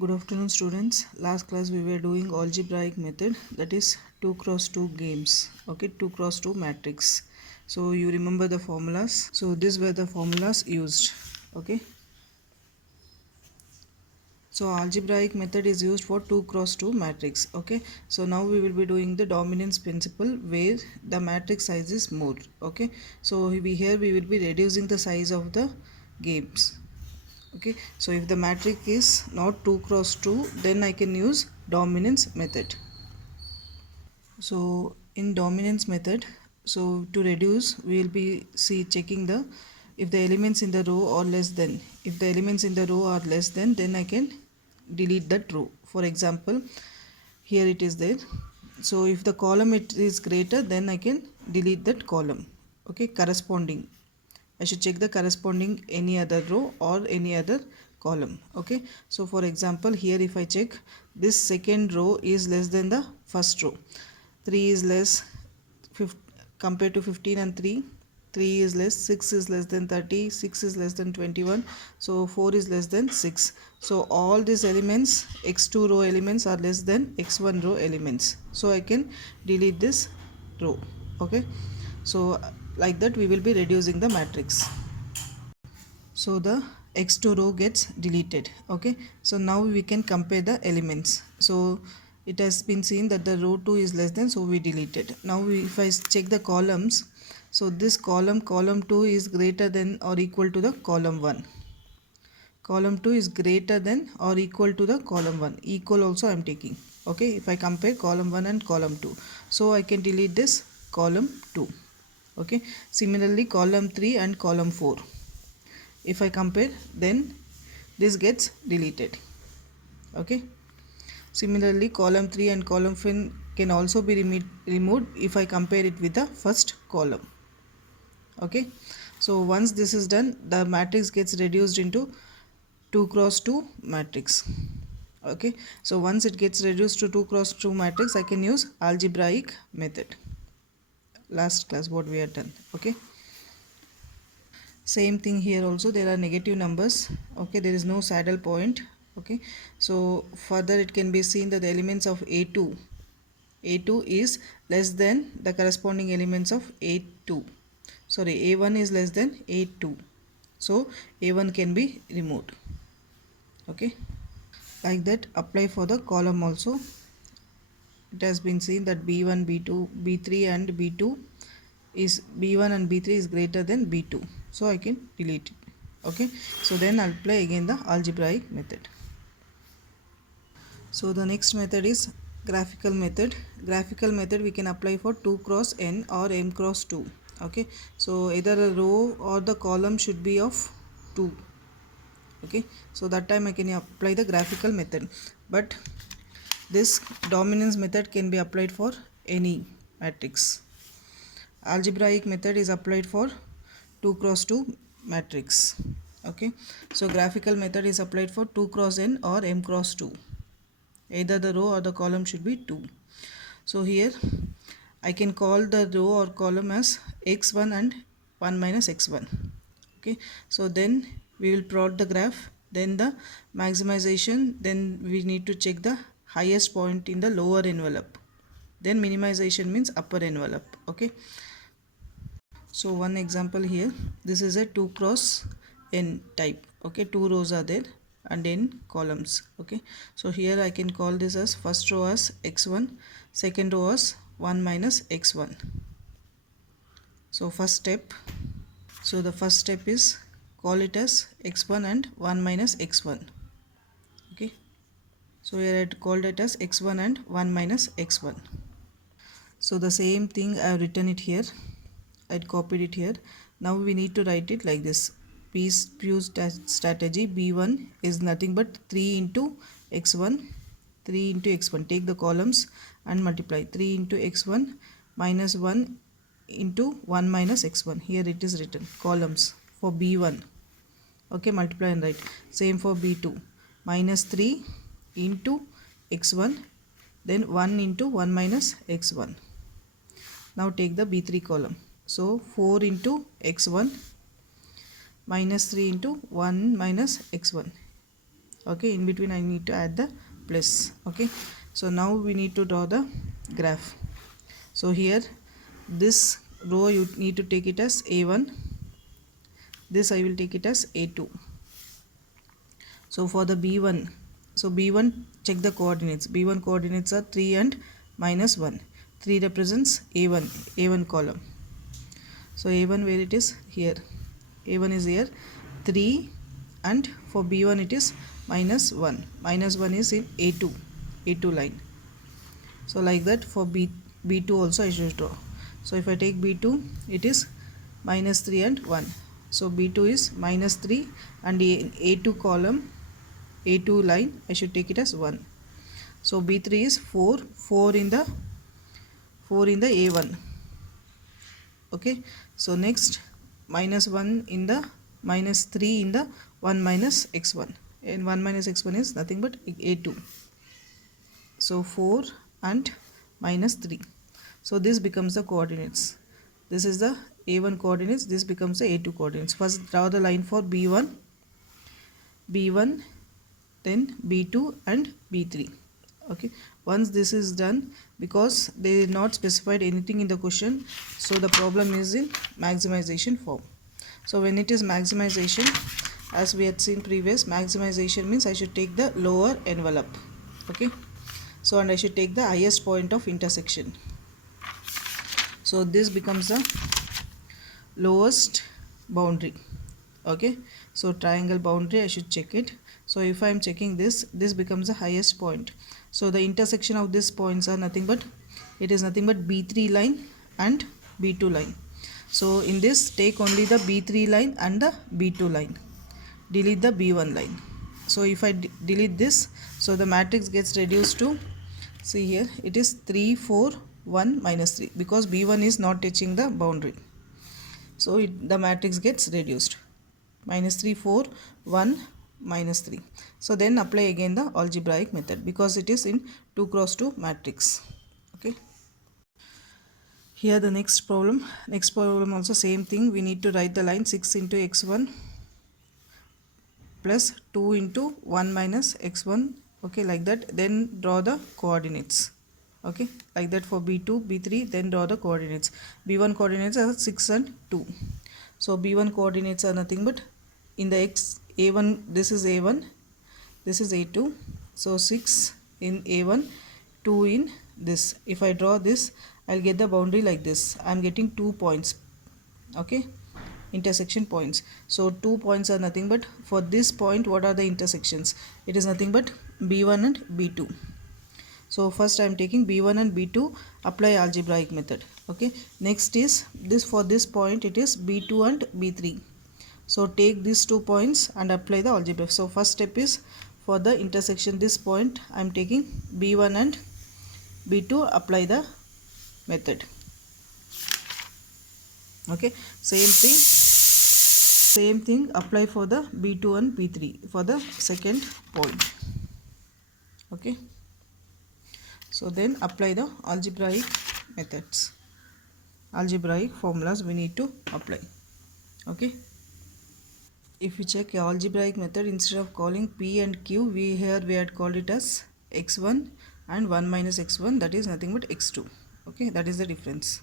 Good afternoon, students. Last class we were doing algebraic method, that is 2 cross 2 games. Okay, 2 cross 2 matrix. So you remember the formulas. So these were the formulas used. Okay. So algebraic method is used for 2 cross 2 matrix. Okay. So now we will be doing the dominance principle where the matrix size is more. Okay. So here we will be reducing the size of the games. Okay, so if the matrix is not 2 cross 2, then I can use dominance method. So in dominance method, so to reduce we will be checking the if the elements in the row are less than, if the elements in the row are less than, then I can delete that row. For example, here it is there. So if the column it is greater, then I can delete that column. Okay, corresponding, I should check the corresponding any other row or any other column. Okay, so for example, here if I check this second row is less than the first row, 3 is less compared to 15 and 3 is less, 6 is less than 30, 6 is less than 21, so 4 is less than 6. So all these elements, x2 row elements are less than x1 row elements, so I can delete this row. Okay, so like that we will be reducing the matrix. So the x2 row gets deleted. Okay, so now we can compare the elements. So it has been seen that the row 2 is less than, so we delete it. Now if I check the columns, so this column 2 is greater than or equal to the column 1. Column 2 is greater than or equal to the column 1. Equal also I am taking. Okay, if I compare column 1 and column 2, so I can delete this column 2. Okay, similarly column 3 and column 4, if I compare, then this gets deleted. Okay, similarly column 3 and column 4 can also be removed if I compare it with the first column. Okay, so once this is done, the matrix gets reduced into 2 cross 2 matrix. Okay, so once it gets reduced to 2 cross 2 matrix, I can use algebraic method. Last class what we had done. Okay, same thing here also, there are negative numbers. Okay, there is no saddle point. Okay, so further it can be seen that the elements of a2 is less than the corresponding elements of a2, sorry, a1 is less than a2, so a1 can be removed. Okay, like that apply for the column also. It has been seen that b1, b2, b3 and b2 is b1 and b3 is greater than b2, so I can delete it. Okay, so then I'll apply again the algebraic method. So the next method is graphical method. Graphical method we can apply for 2 cross n or m cross 2. Okay, so either a row or the column should be of 2. Okay, so that time I can apply the graphical method, but this dominance method can be applied for any matrix. Algebraic method is applied for 2 cross 2 matrix. Okay, so graphical method is applied for 2 cross n or m cross 2. Either the row or the column should be 2. So here I can call the row or column as x1 and 1 minus x1. Okay, so then we will plot the graph, then the maximization, then we need to check the highest point in the lower envelope, then minimization means upper envelope. Okay, so one example here, this is a 2 cross n type. Okay, 2 rows are there and n columns. Okay, so here I can call this as first row as x1, second row as 1 minus x1. So first step, so the first step is call it as x1 and 1 minus x1. Okay, so here I called it as x1 and 1 minus x1. So the same thing I have written it here, I copied it here. Now we need to write it like this. Pure strategy b1 is nothing but 3 into x1, 3 into x1. Take the columns and multiply 3 into x1 minus 1 into 1 minus x1. Here it is written columns for b1. Okay, multiply and write. Same for b2, minus 3 into x1, then 1 into 1 minus x1. Now take the b3 column. So 4 into x1 minus 3 into 1 minus x1. Okay, in between I need to add the plus. Okay, so now we need to draw the graph. So here this row you need to take it as a1, this I will take it as a2. So for the b1, so b1, check the coordinates. B1 coordinates are 3 and -1. 3 represents a1 column. So a1 where it is? Here. a1 is here, 3, and for b1 it is -1. -1 is in a2 line. So like that for b2 also I should draw. So if I take b2, it is -3 and 1. So b2 is -3, and a2 column, a2 line, I should take it as 1. So b3 is 4 in the a1. Okay, so next -1 in the, -3 in the 1 minus x1, and 1 minus x1 is nothing but a2. So 4 and -3. So this becomes the coordinates. This is the a1 coordinates, this becomes the a2 coordinates. First draw the line for b1, then b2 and b3. Okay, once this is done, because they did not specified anything in the question, so the problem is in maximization form. So when it is maximization, as we had seen previous, maximization means I should take the lower envelope. Okay, so and I should take the highest point of intersection. So this becomes the lowest boundary. Okay, so triangle boundary I should check it. So if I am checking this becomes the highest point. So the intersection of these points are nothing but, it is nothing but b3 line and b2 line. So in this, take only the b3 line and the b2 line, delete the b1 line. So if I delete this, so the matrix gets reduced to, see here, it is 3 4 1 -3, because b1 is not touching the boundary. So the matrix gets reduced, -3 4 1 -3. So then apply again the algebraic method, because it is in 2 cross 2 matrix. Okay, here the next problem also same thing. We need to write the line 6 into x1 plus 2 into 1 minus x1. Okay, like that. Then draw the coordinates. Okay, like that for b2 b3. Then draw the coordinates. b1 coordinates are 6 and 2. So b1 coordinates are nothing but, in the x, a1, this is a1, this is a2. So 6 in a1, 2 in this. If I draw this, I'll get the boundary like this. I'm getting 2 points. Okay, intersection points. So 2 points are nothing but, for this point what are the intersections? It is nothing but b1 and b2. So first I am taking b1 and b2, apply algebraic method. Okay, next is this, for this point it is b2 and b3. So take these 2 points and apply the algebra. So first step is, for the intersection this point I am taking b1 and b2, apply the method. Okay, same thing apply for the b2 and b3 for the second point. Okay, so then apply the algebraic methods, algebraic formulas we need to apply. Okay, if you check algebraic method, instead of calling p and q, we had called it as x1 and 1 minus x1, that is nothing but x2. Okay, that is the difference.